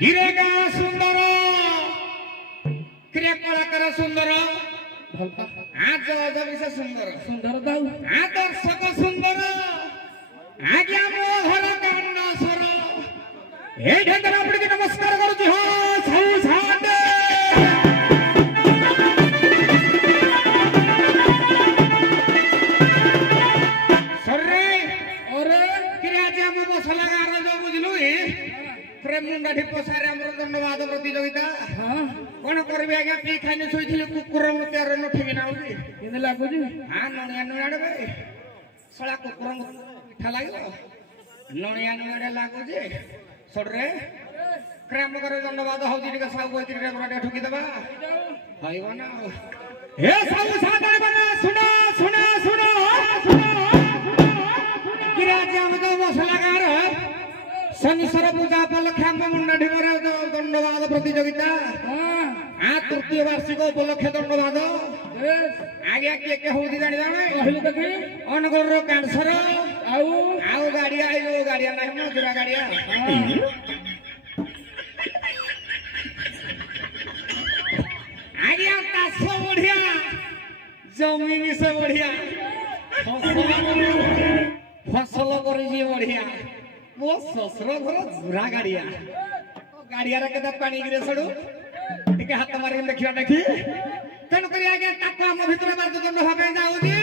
गिरेगा सुंदर क्रिया कलाकार सुंदर आज अजबिसा सुंदर सुंदर दाऊ दर्शक सुंदर आज्ञा मोहर गान स्वर ए ढेंकर आपके नमस्कार करूँ हाँ साऊ साडे सरे अरे क्रिया जे हम मसला गार जो बुझलु मुंडा ढिपसारे हमर धन्यवाद प्रतियोगिता हां कोन करबे आज्ञा पी खाने सोइथिले कुकुर मुत्यार नठिबे नाउली केने लागुजी हां नणिया नुआडे बे सळा कुकुर मिठा लागो नणिया नुआडे लागुजी सडरे क्राम करे धन्यवाद हौदी के साउ गोइति रे बडा ठुकी देबा हाइबो ना हे साउ सादर बना सुनो सुनो सुनो किराज हम तो मसलागार शनिश्वर पूजा उपलक्षे हम मुंडा ढिबरे धन्यवाद प्रतियोगिता आ तृतीय वार्षिक उपलक्षे धन्यवाद आज्ञा के होदी जानि जाने कहलु देखि अनगोर रो कैंसर आउ गाड़िया आइलो गाड़िया नाही न दुरा गाड़िया आज्ञा तासो बढ़िया जमीन से बढ़िया फसल करी बढ़िया मो ससुर घर जुरा गाड़िया गाड़िया रे केदा पानी गिरे सडू टिके हाथ मारी देखिया देखि तेन करी आगे ताको हम भितर बात दंड भाबे जाउजी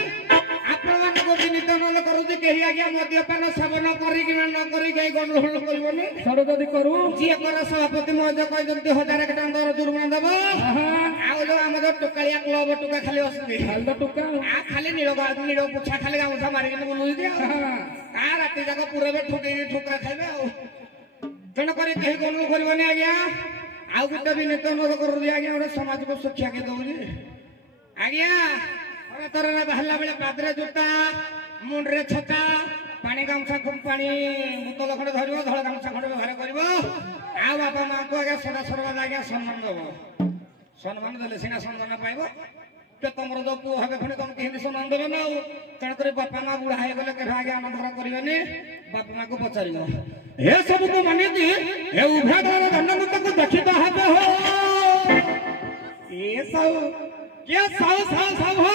आपण मान को विनीत न करूजी केही आगे मद्यपान सेवन करी कि न करी गई गंडगोल करबनी सडो जदी करू जी कर सभापति महोदय कहि जंती 1000 टका दर जुर्माना देबो आउ जो हम जो टुकालिया क्लब टुका खाली असबी खाली टुका आ खाली नीरो पुछा खाली गाउठा मारी के बोलुई दिया आ राती जाक पूरा बे ठुका खाइबे आ तेन करी केही गंडगोल करबनी आज्ञा आउ गुटे भी नेता न करू दिया आज्ञा ओरे समाज को शिक्षा के दउजी आज्ञा अरे तोरा बहला बेले पादरे जुटा मुंड रे छता पानी गामछा खूब पानी बोतल खंडे धरिबो धळ गामछा खंडे व्यवहार करबो आ बापा मां को आगे सदा सर्वदा आगे सम्मान देबो सम्मान देले सिना सम्मान पाइबो के तमरो जो पुओ हबे खने तुम केहि सम्मान देबो ना तण करे बापा मां बुढा हे गेले के आगे आनंद करबेनी बापा मां को पचारिबो हे सब को माने दी हे उभा दर धन्यवाद को देखिबा हबे हो ए सब के सब हो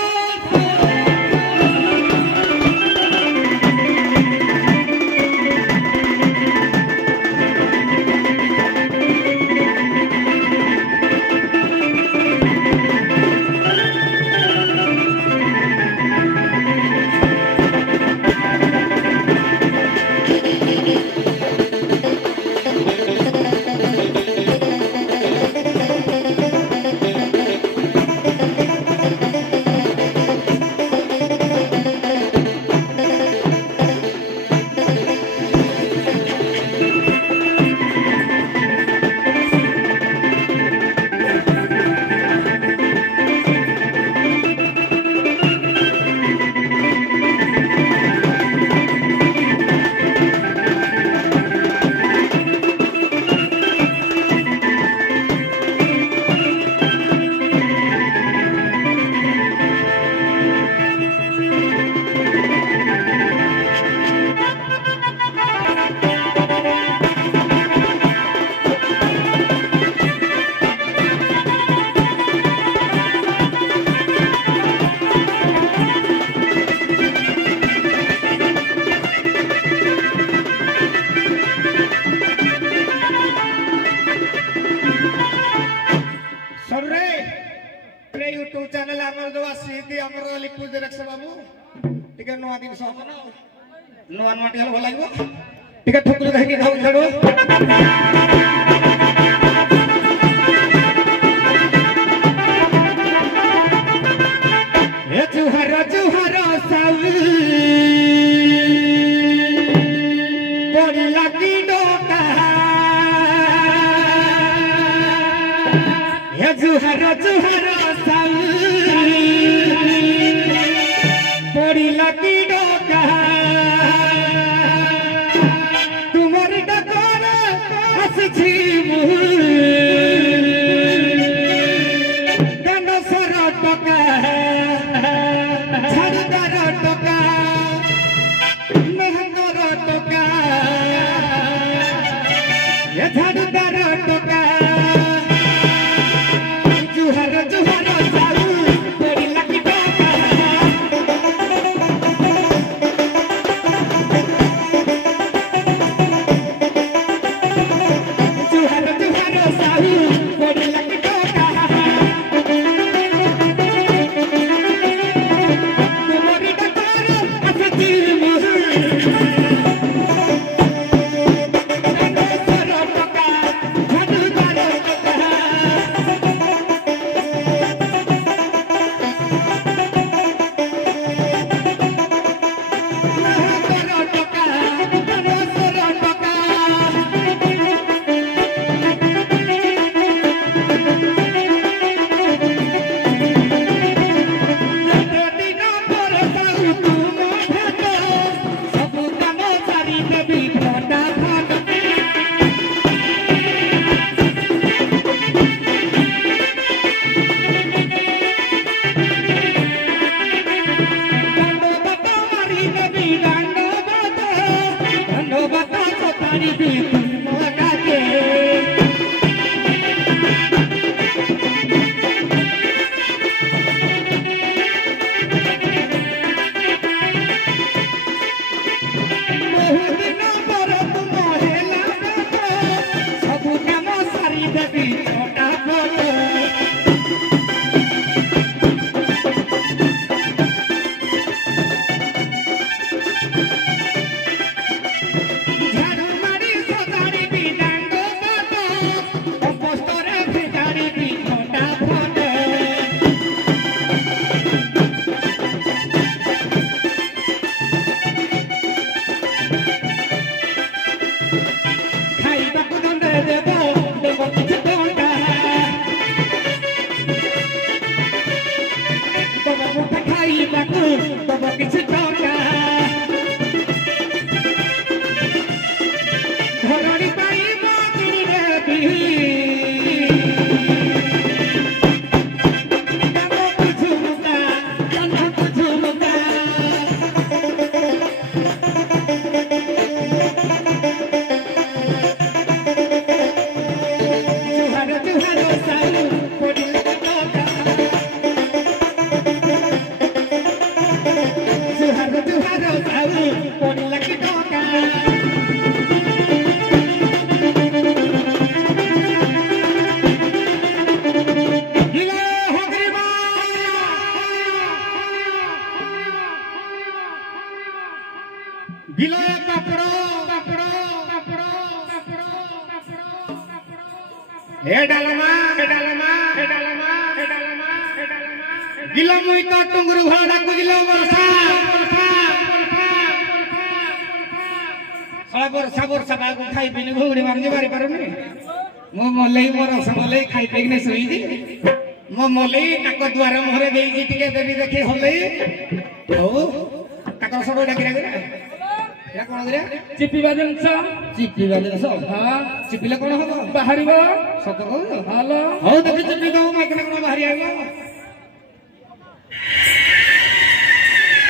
यूट्यूब चैनल आमर जो आसी आमर लिखु डायरेक्शन बाबू टिके नुआ दिन सब ना नुआ नुआ टिके भल लागो टिके ठुकुली धैकी धाउ छडो ए जुहर जुहर सावी बड़ी लगी डोका ए जुहर जुहर सावी बड़ी लगी डोका तुमर डकर हसछी गनसर टका झड़दार टका मेहंगर टका ये झड़दार टका जुहर जुहर सारू बड़ी लकी टका जुहर जुहर सारू बड़ी लकी टका तुम्हारी डकार असती गनसर टका झड़दार टका गिलमुई का टुंगरू भाड़ा कुजलो वर्षा वर्षा वर्षा बागु खाई पिनी घुगड़ी मारनी बारी पारुनी मो मलई मोर समलई खाई पेगने सोईजी मो मलई ताको द्वार मोहरे देईजी टिके देवी देखि हलई ओ ताको सडो डाकी डाकी या कोन गरे चिपी बाजन सा हां चिपिले कोन हो बाहरिबो सत को हालो हो देखि चिपी दो माइकने कोन बाहरी आइबो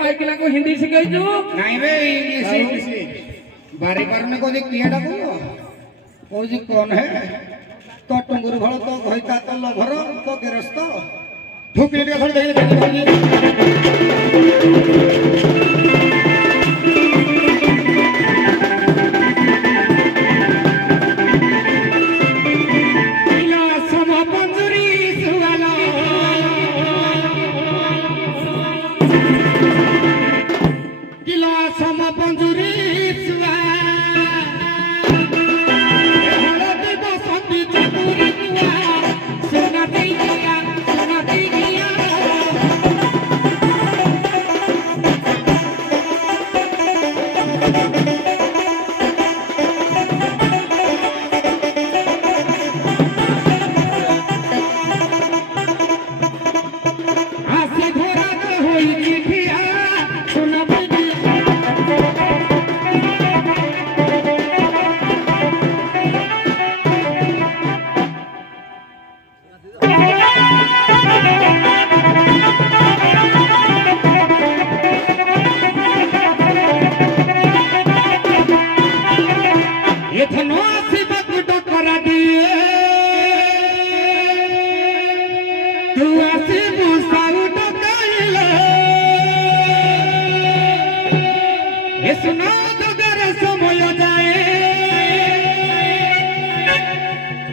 माइकला को हिंदी सिखाई जो नहीं बे इंग्लिश बारी करने को जी किया डाको ओ जी कौन है तो टंगुर भल तो घइता तो लभर तो गिरस्त ठुकी दिया थोड़ी देखे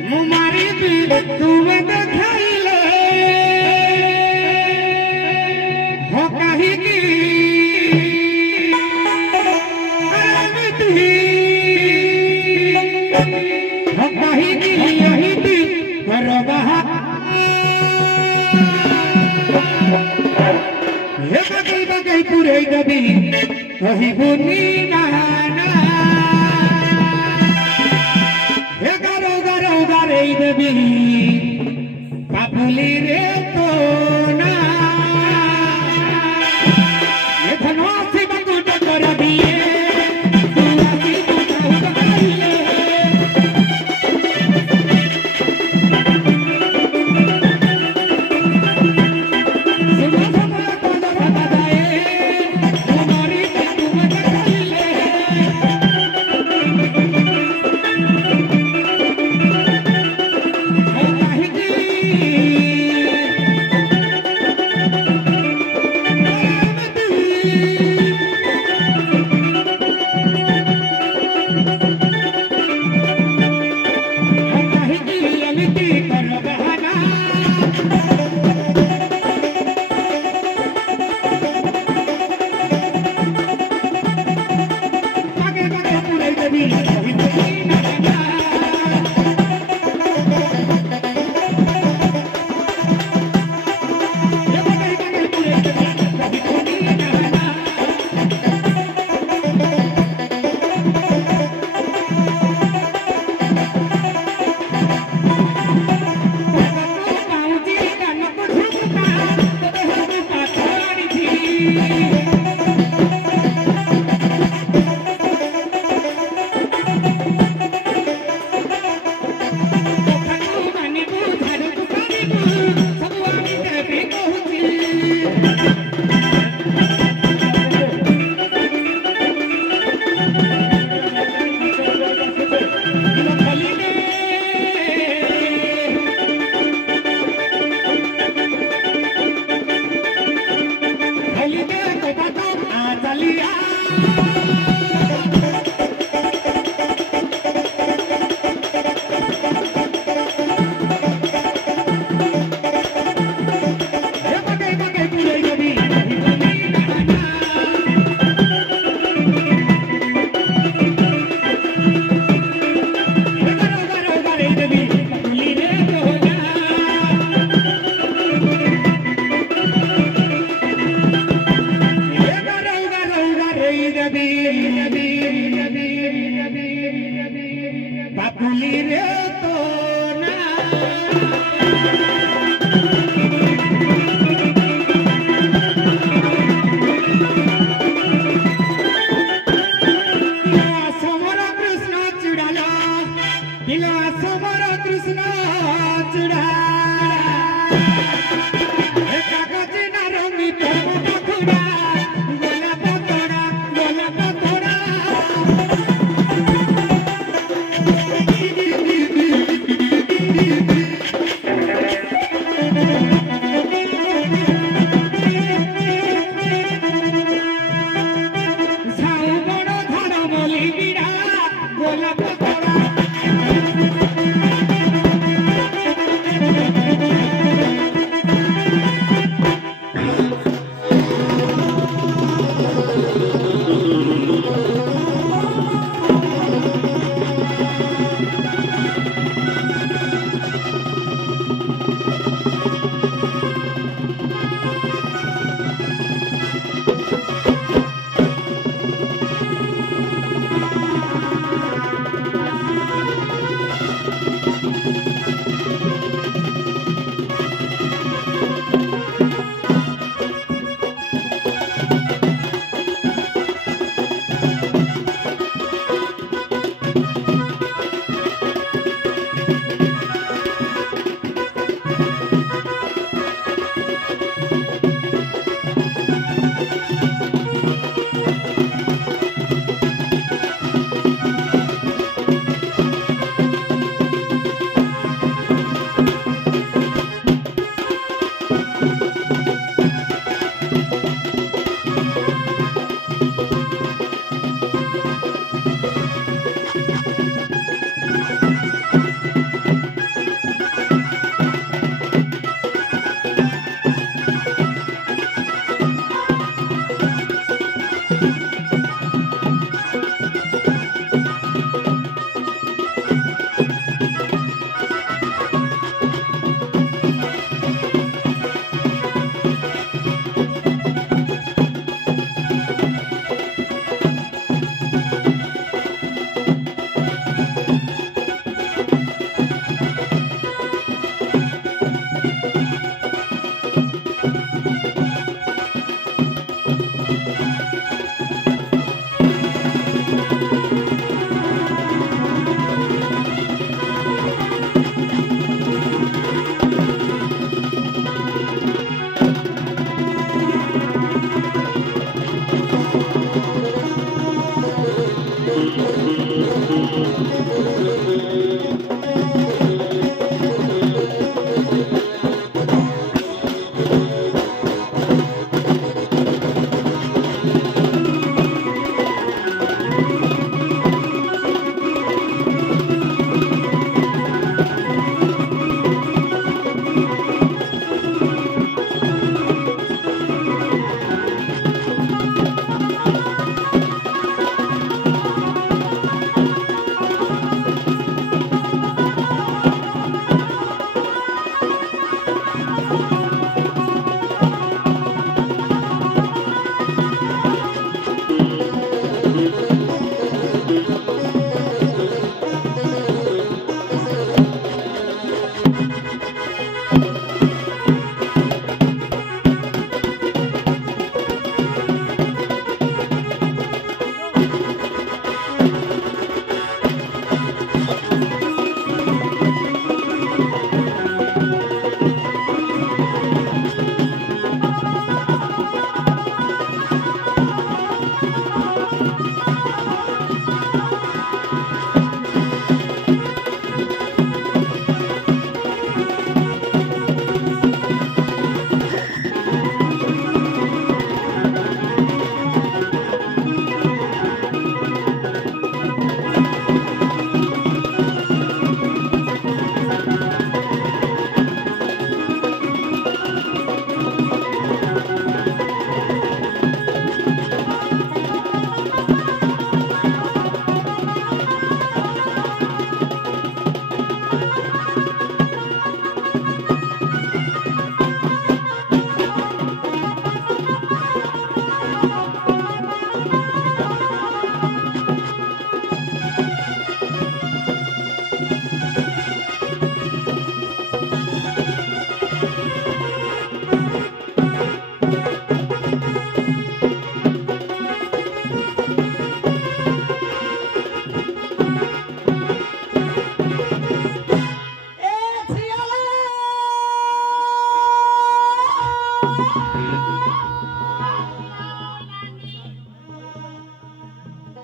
ମୁଁ ମାରିବି ତୁମେ ଦେଖାଇଲେ ହଁ କାହିଁକି ଏମିତି ହଁ କାହିଁକି ଏମିତି କରବାହା हे बगल बगल पुरे दबी वही बुनी ना हे गारो गारो गारे दबी काबुली रे तो ना ये धनवा से बकुट कर दिए तू आसी तू उतारिले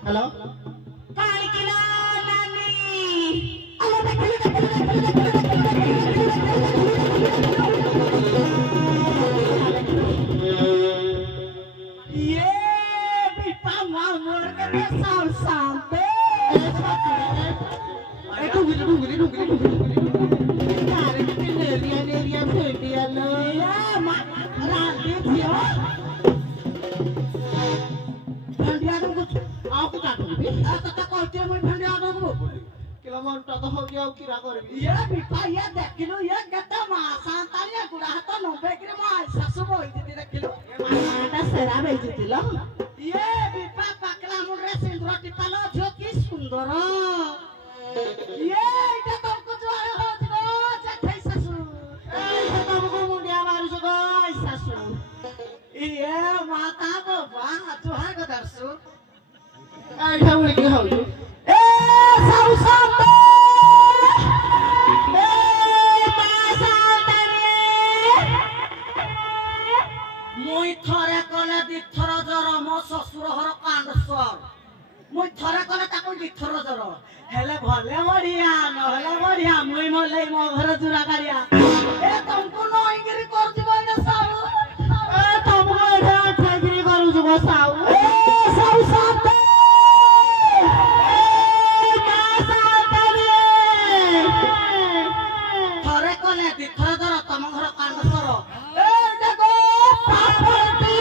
हेलो कालिकिला नानी ये बिपा मामूर के साल सालते नेरिया फेंटिया लो या मा रांधी थियो भंडिया तो कुछ आपको क्या करूँगी? तो कहते हैं मैं भंडिया तो कुछ किला मनटा तो हो गया किरा करबी ये बिपा ये देखिलो ये गत्ता मासा तालिया गुड़ा तो नोबे के मां सासु बोई दी देखिलो माटा सेरा बेजितिलो ये बिपा पाकला मुरे सिंदूर टिपालो जो की सुंदर ये इटा तुमको जो हो गो जठै सासु ए तुमको मुंडिया मारू गो सासु ये माता बाबा जोहार को दर्शु ए ठाउरी के हो ए साउसा मुई थरे कले दिथर जर मो ससुर हर कांडसर मुई थरे कले ताको दिथर जर हेले भले बढ़िया नहले बढ़िया मुई मले मो घर जुरा करिया ए तुमको नईगिरी कर दिबो ने साउ ए तुमको एठा ठेगिरी करू जुगो साउ ए साउ साते थरे कले दिथर जर तम घर कांडसर ए देखो पापड़ी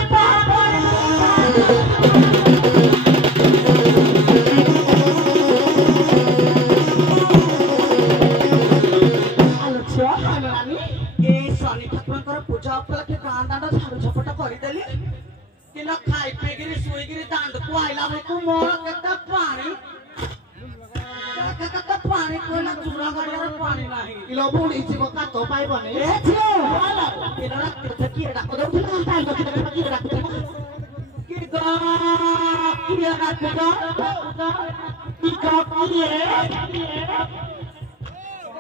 आलोच्य हालानी ए शनि ठाकुरଙ୍କର ପୂଜା ଉପଲକ୍ଷେ ଗାଁ ଦାଣ୍ଡ ଝାଡୁ ଝପଟ କରିଦେଲି କିଲୋ ଖାଇ ପିଇକିରି ଶୋଇକିରି ଦାଣ୍ଡକୁ ଆଇଲା ବେଳକୁ ମୋର କେତେ ପାଣି କୋଇଲା ଚୁରା ଗାଡ଼ିଆର ପାଣି ନାହିଁ କିଲା ବୁଣି ଯିବ କାତ ପାଇବନି ଏ ଝିଅ ହେଲା କିଲୋ ରାତିରେ କିଏ ଡାକ ଦଉଥିଲା ଟାଇମ୍ ରଖିଦେଲେ କିଏ ଡାକୁଥିଲା କିଏ ଡାକୁଛ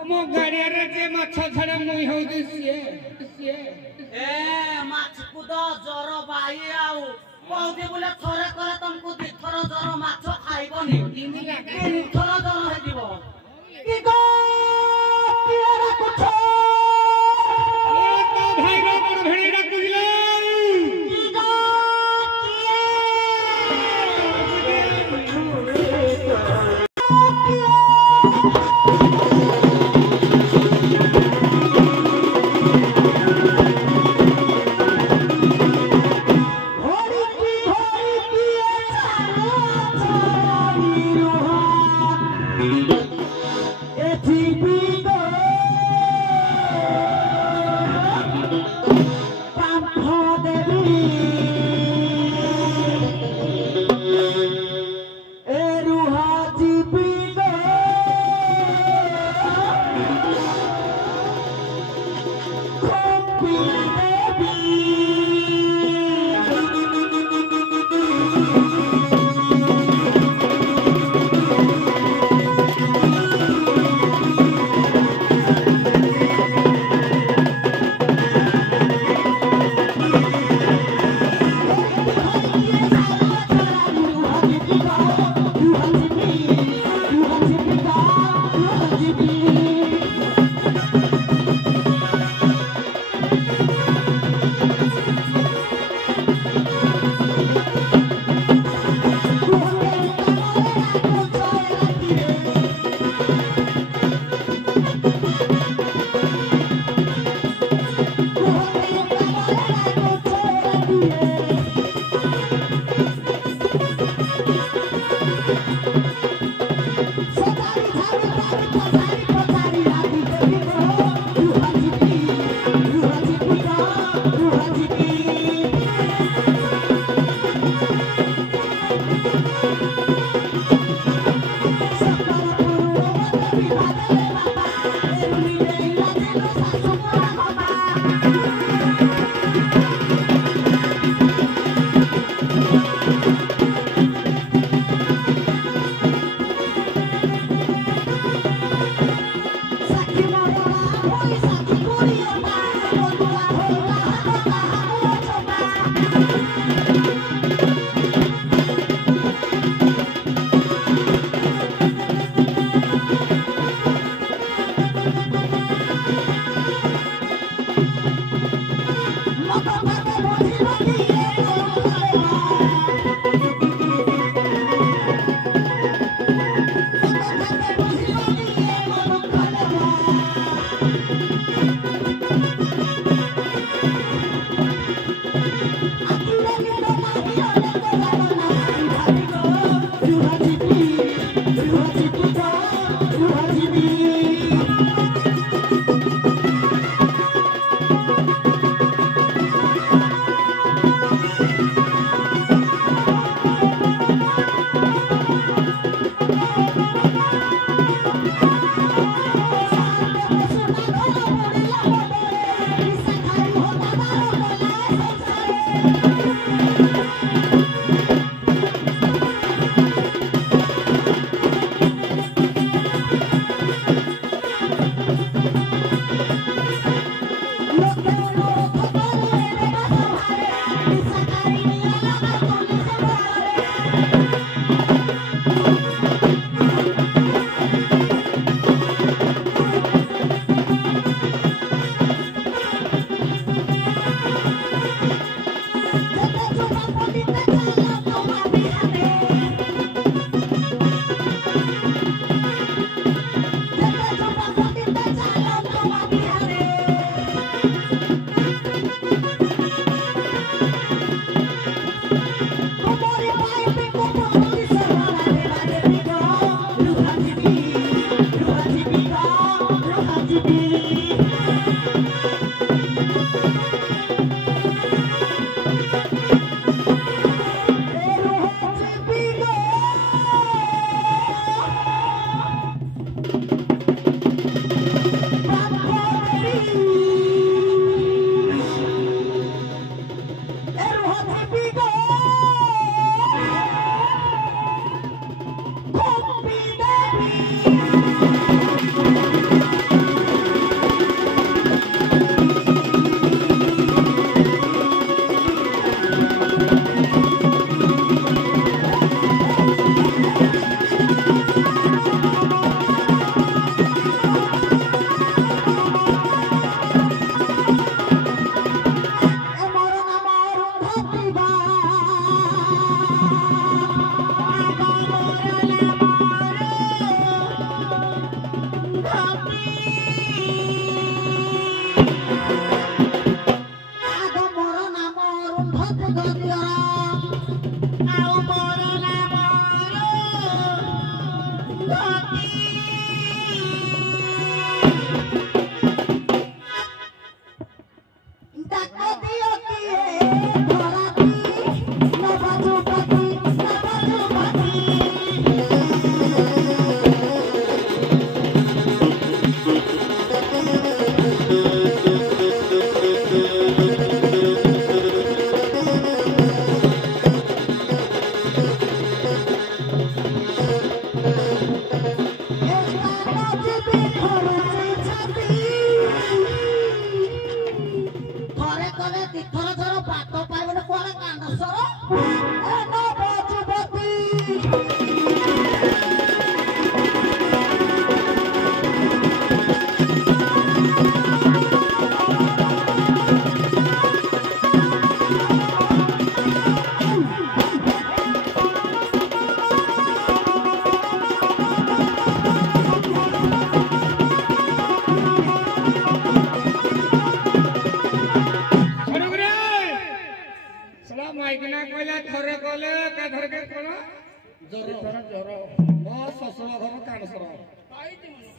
ମୋ ଗାଡ଼ିଆରେ ଯେ ମାଛ ଛାଡା ମୁଇଁ ହଉଛି ସିଏ ଏ ମାଛକୁ ତ ଜର ବାଇ ଆଉ କହୁଛି ବୋଲେ ଥରେ କରେ ତମକୁ ଦିଥର ଜର ମାଛ ଖାଇବନି ତିନିଥର ଜର ହେଇଯିବ କି ଗো କିଏ ଡାକୁଛ ତ ଭାଇର ବଡ଼ ଭେଳି ଡାକୁଥିଲେ କି ଗো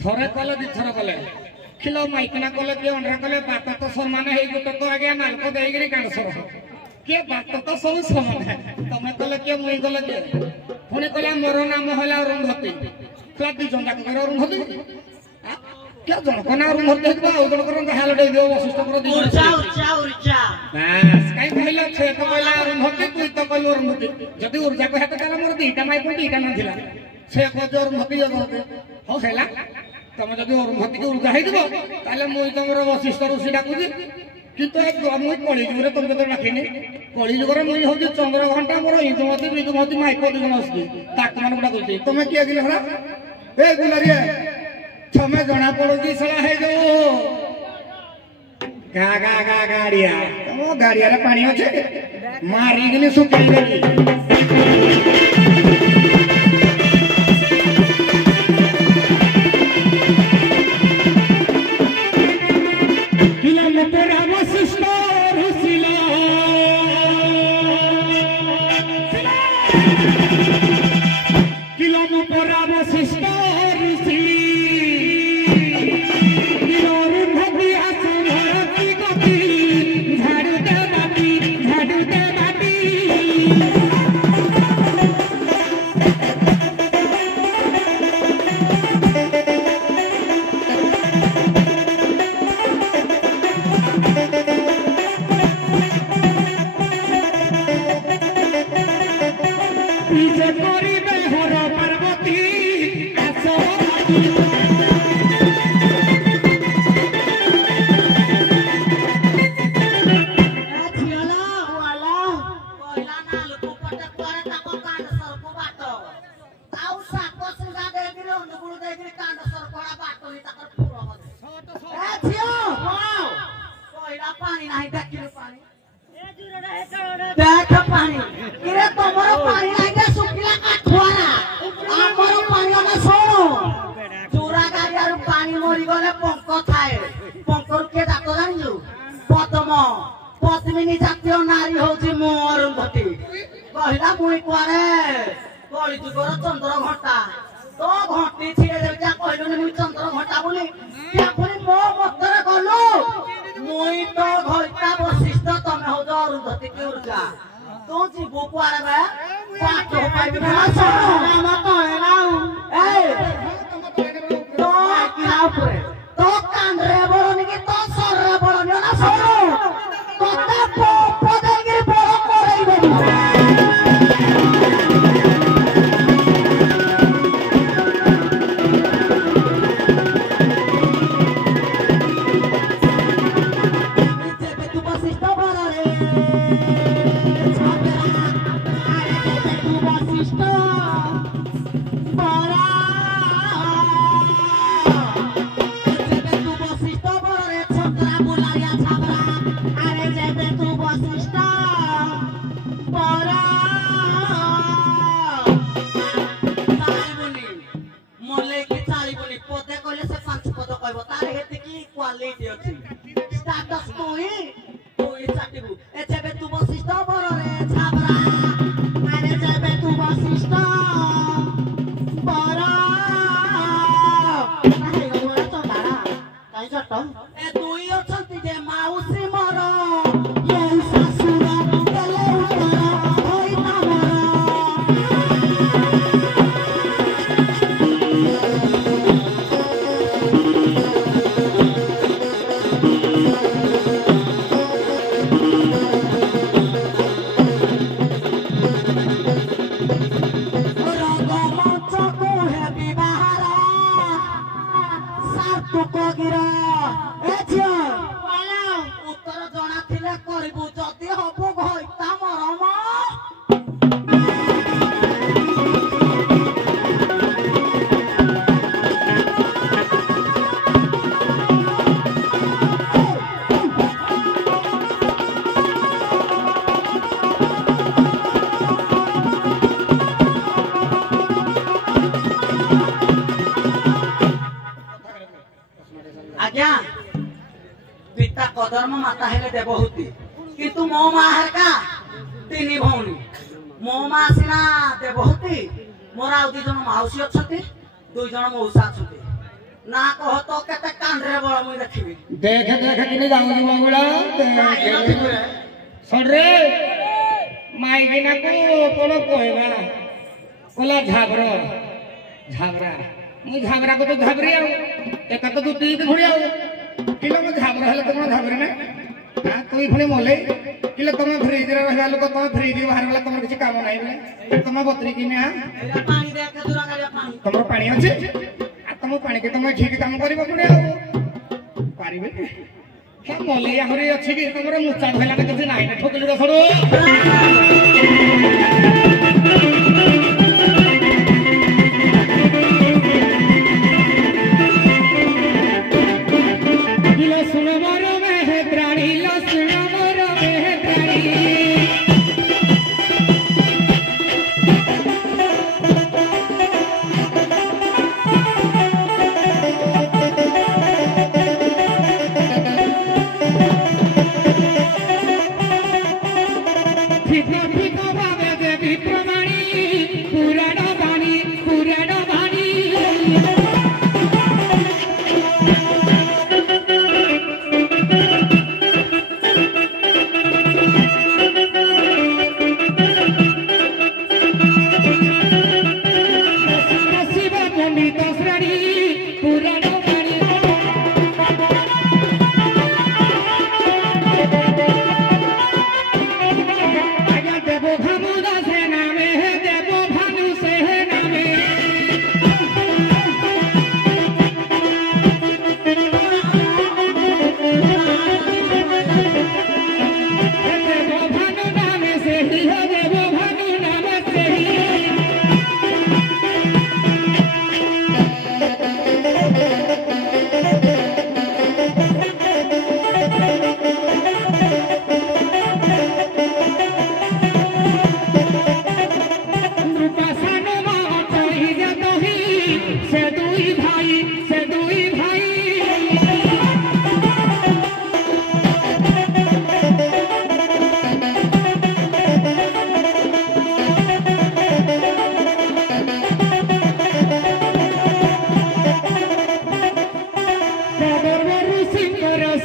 थरे कले दिथर कले खिलो माइकना कले के अंडा कले बात तो समान है गुट तो आगे नालको देगिरी कानसर के बात तो सब समान है तमे कले के मुई कले के पुणे कले मोर नाम होला अरुंधति क्लादी जंगा कर अरुंधति क्या जन कोना अरुंधति देखबा ओ जन करन हाल दे दियो वशिष्ठ कर दी ऊर्जा ऊर्जा ऊर्जा बस काई कहला छे तो कहला अरुंधति तू तो कहलो अरुंधति जदी ऊर्जा को हेत ताला मोर दीटा माई कोन दीटा न थिला छे को जो अरुंधति जदते हो हैला तमे जदी अरुंधति के ऊर्जा हेदिबो ताले मुई तमरो वशिष्ठ ऋषि डाकुजी किंतु एक मुई कଳି जुगरे तमे तो डाकिनी कଳି जुगरे मुई होजी चंद्र घंटा मोर इंदुमती विदुमती माई को दिगन असली ताक मान गुडा कहती तमे किया गिले हला ए गुलारिया तमे जना पड़ोजी सला हे जो गा गा गा गाड़िया तमो गाड़िया रे पानी अछि मारी गिनी सुकाई देली ଝିଅ କହିଲା ପାଣି ନାହିଁ ଦେଖିଲୁ ପାଣି ଦେଖ ପାଣି କିରେ ତମର ପାଣି ନାହିଁ ଯେ ଶୁଖିଲା କାଠୁଆରା ଆମର ପାଣି ଆମେ ଶୁଣୁ ଚୁରା ଗାଡ଼ିଆରୁ ପାଣି ମରିଗଲେ ପଙ୍କ ଥାଏ ପଙ୍କରୁ କିଏ ଡାକ ଜାଣିଛୁ ପଦ୍ମ ପଦ୍ମିନୀ ଜାତୀୟ ନାରୀ ହଉଛି ମୁଁ ଅରୁନ୍ଧତୀ କହିଲା ମୁଇଁ କୁଆଡେ କଳି ଯୁଗର ଚନ୍ଦ୍ର ଘଣ୍ଟା তো ঘটি ছিড়ে দেবে যা কইলনি মুই চন্দ্র ঘটা বলি পুনি মো মতরে গলু মুই তো ঘইতা বশিষ্ঠ তুমি হও অরুন্ধতী কি উর্জা তো জীবু কুয়ারে বে পাঠ পাইবি না শোনো আমা তো এরাও এই তো কিনা উপরে তো কান্দ্রে বলনি কি তো সররে বলনি না শোনো তোতে পদেগি বড় করাইবে आज्ञा पिता कदर्म माता हेले देवहूति किंतु मो मां हेरका तीनी भौणी मो मां सिना देवहूति मोर आउ 2 जण माउसी अछती 2 जण मौसा अछती ना कह तो केते कांडरे बळ मुई देखिबी देख देख किने जाऊ मंगला सडरे माइगिना को कोलो कहबा कोला झाबरा झाबरा मुई झाबरा को तो झाबरी आ एका तो दुती घुड़ी आउ किलो म झाबरा हले तुम झाबरे ना हां तुई फणी मोले किलो तुम फ्रिज रे रहला लोक तुम फ्रिज रे बाहर वाला तुम किछ काम नाही बले तुम बतरी किने हां एरा पानी दे के दूरा गाड़िया पानी तुम पानी अछि आ तुम पानी के तुम ठीक काम करबो पुणे आउ पारिबे क्या मोले हमरे अछि कि तुमरो मुचा भला के किछ नाही ठोकली रे सरो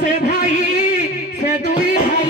से भाई से दुई भाई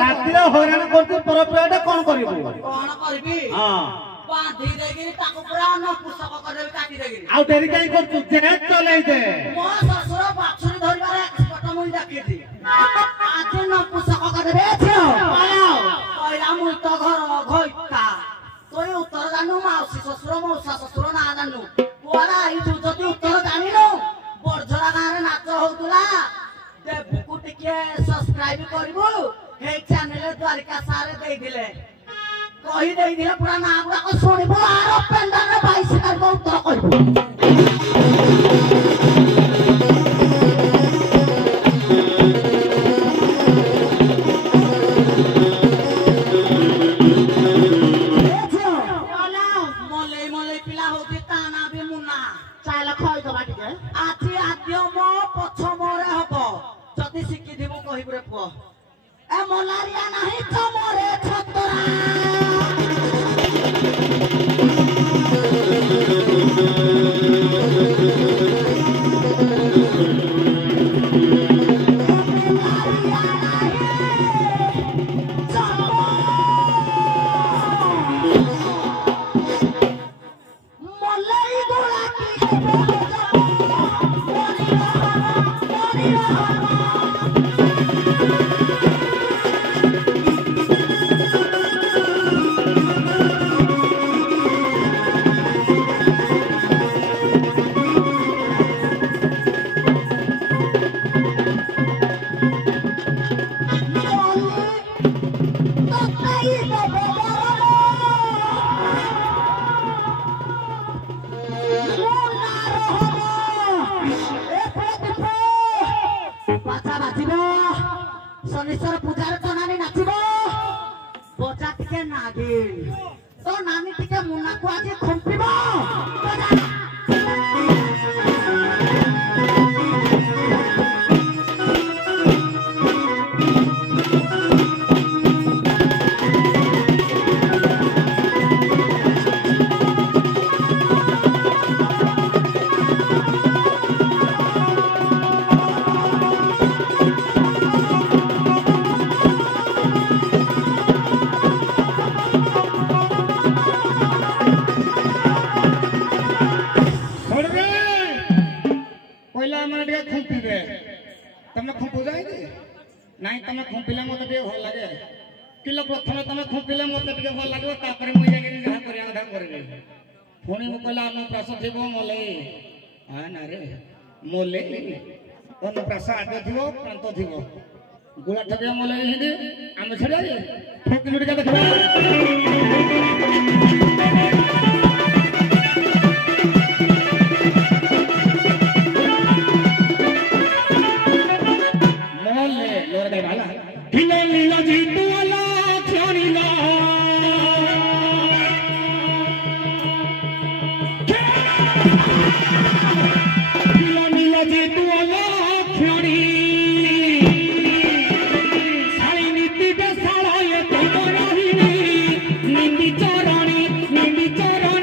ରାତିରେ ହଇରାଣ କରୁଛି ପରପ୍ରାୟଟା କଣ କରିବୁ? କଣ କରିବି? ବାନ୍ଧି ଦେଇକିରି ତାକୁ ପୁରା ନପୁସକ କରିଦେବି କାଟି ଦେଇକିରି। ଆଉ ଡେରି କାହିଁ କରୁଛୁ? ଜେଟ୍ ଚଲେଇ ଦେ। ମୋ ଶ୍ୱଶୁର ବାଛୁରୀ ଧରିବାରେ ଏକ୍ସପର୍ଟ ମୁଁ ଦେଖିଛି। ଆଜି ନପୁସକ କରିଦେବି ଝିଅ। କହିଲା ମୁଁ ତ ଘର ଘଇତା। তুই উত্তর জানু মাউসী শ্বশুর মৌসা শ্বশুর না জানু পুয়ারা আইছু যদি উত্তর জানিনু বরঝরা গাঁরে নাচ হউতুলা দেবুকু টিকে সবস্ক্রাইব করিবু এই চ্যানেলে দ্বারিকা সারে দেই দিলে কই দেই দিলে পুরা না গুড়া শুনিবু আর পেন্ডারে বাইসি করব উত্তর করিবু আজি আদ্যম পছমরে হব যদি শিখি দিব কহিবরে পুଅ এ মলারিয়া নাহি তমরে ছতরা শনিশ্বর পূজার তো নানি নাচিব বজা টিকে নাগিন তো নানি টিকে মুনাকু আজি খুম্পিব तमे खुंपिले मते टे भल लागे किलो प्रथमे तमे खुंपिले मते टे भल लागो तापरे मुई जाके जहा करिया आधा करबे फोनी मु कहला अनुप्रास थिबो मले आ ना रे मोले अनुप्रास आगे थिबो प्रांत थिबो गुला ठगे मले हिंदी हम छडा रे ठोकिलु टिका देखबा चरणी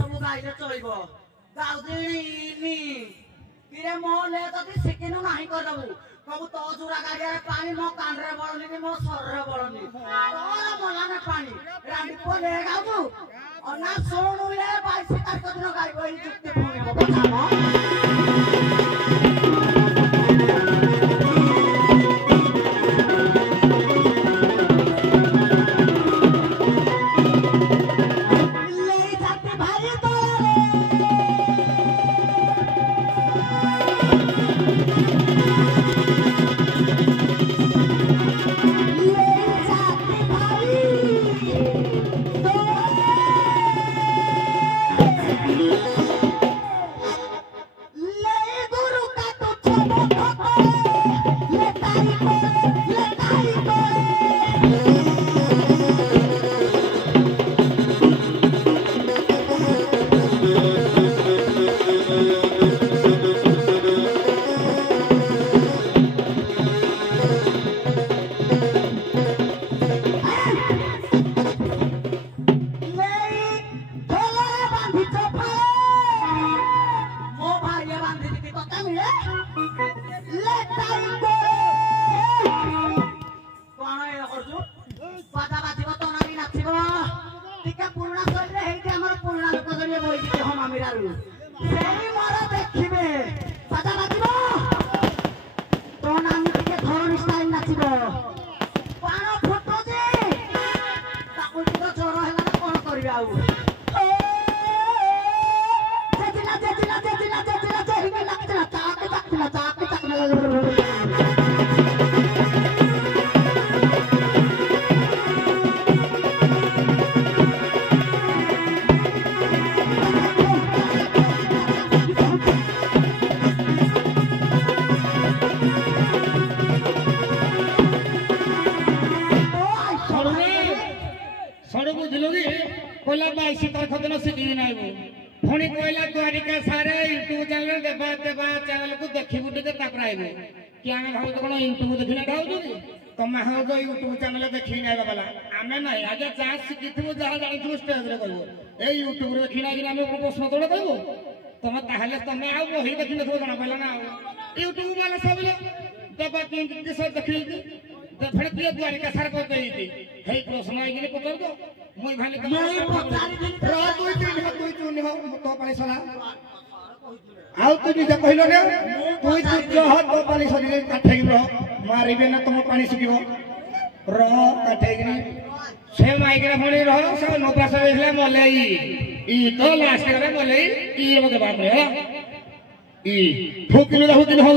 ସବୁ ଗାଇଲେ ଚଳିବ ଗାଉଦିନି କିରେ ମୋ ଲେ ଯଦି ଶିଖିନୁ ନାହିଁ କରିଦବୁ କବୁ ତୋ ଚୁରା ଗାଡ଼ିଆରେ ପାଣି ମୋ କାଣ୍ଡରେ ବଳନି ମୋ ଶରୀରରେ ବଳନି ତୋର ମଲାନେ ପାଣି ରାଣ୍ଡି ପୁଅ ଲେ ଗାଉଛୁ ଅନା ଶୁଣୁ ଲେ 22 ତାରିଖ ଦିନ ଗାଇବ ଏଇ ଯୁକ୍ତି ପୁଣି ହବ କାମ पुणी कहला द्वारिका सारे यूट्यूब चैनल देवा देवा चैनल को देखिबु टिके तापर आइबे कि आमे भाउ कोन यूट्यूब देखिना खाउछु कि तमे हाउ जो यूट्यूब चैनल देखि नाइबा वाला आमे नाही आजे जा सिखिथु जा जानिथु स्टेज रे कहबो ए यूट्यूब रे देखिना कि आमे प्रश्न तोड़ कहबो तमे ताहले तमे आ वही देखिन थो जणा पहला ना यूट्यूब वाला सब ले देवा के सब देखि फेर किए द्वारिका सार को देइती हे प्रश्न आइले पकड़ दो মই ভালে মই পচারি দিন র তুই চুনি हो तो पानी सला आउ तू जे कहिलो ने तुई जो हो तो पानी सरी काठे गिरो मारिबे ना तुम पानी सुकिबो र काठे गिरी से माइकरा फणी रह सब नोप्रास देखले मलेई ई तो लास्ट रे मलेई ई मते बाप रे ई ठोकिलो रहु दिन हो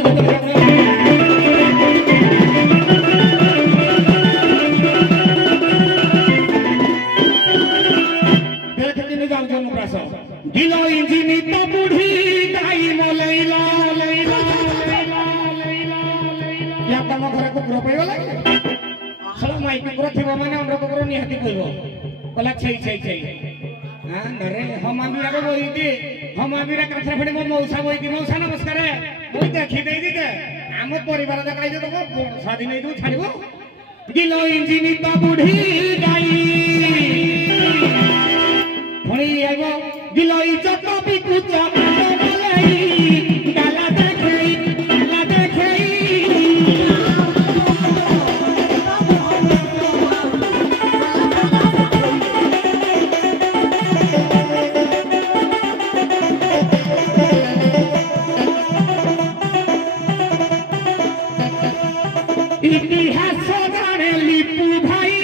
गिलो इंजिनी तो बुढ़ी गाई मोलैला लैला या तम घरे कुकुर पइगला सब माइक कुकुर थिबो माने हमर कुकुर निहाती कइबो कला छै हां घरे हम आबिरा को बोइती हम आबिरा कथा फडे मो मौसा बोइती मौसा नमस्कार ओइ देखि देई दिते हम परिवार देखाइ दे तो शादी नै दु छाड़िबो गिलो इंजिनी तो बुढ़ी गाई फणी आइबो गिलोई जत भी कुछ बोलाई गाला देखई इतिहास जाने लिपू भाई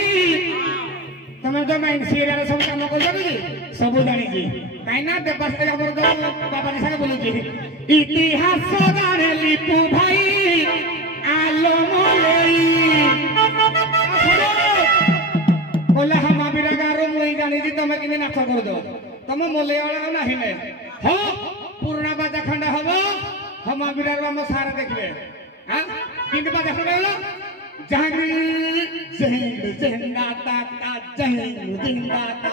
तमे तो माइंड सीरियल सब काम कर जाबी सब जानी जी काइना देपास के हमर जो बाबा ने सागे बोलु जी इतिहास जाने लिपू भाई आलो मोलेई बोले हम आबिरा गारो मुई जानी जी तमे किने नाच कर दो तमे मोले वाला नाही ने हो पुराना बाजा खंडा हबो हम आबिरा हम सारे देखबे हां किन बाजा खंडा होला जहांगीर जिंदाता जिंदाता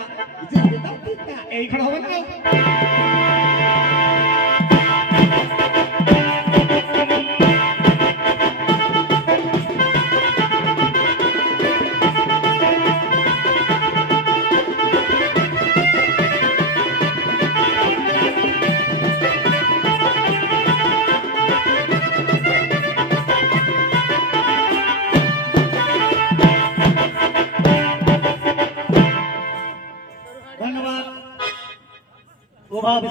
এই খড় হবে না सब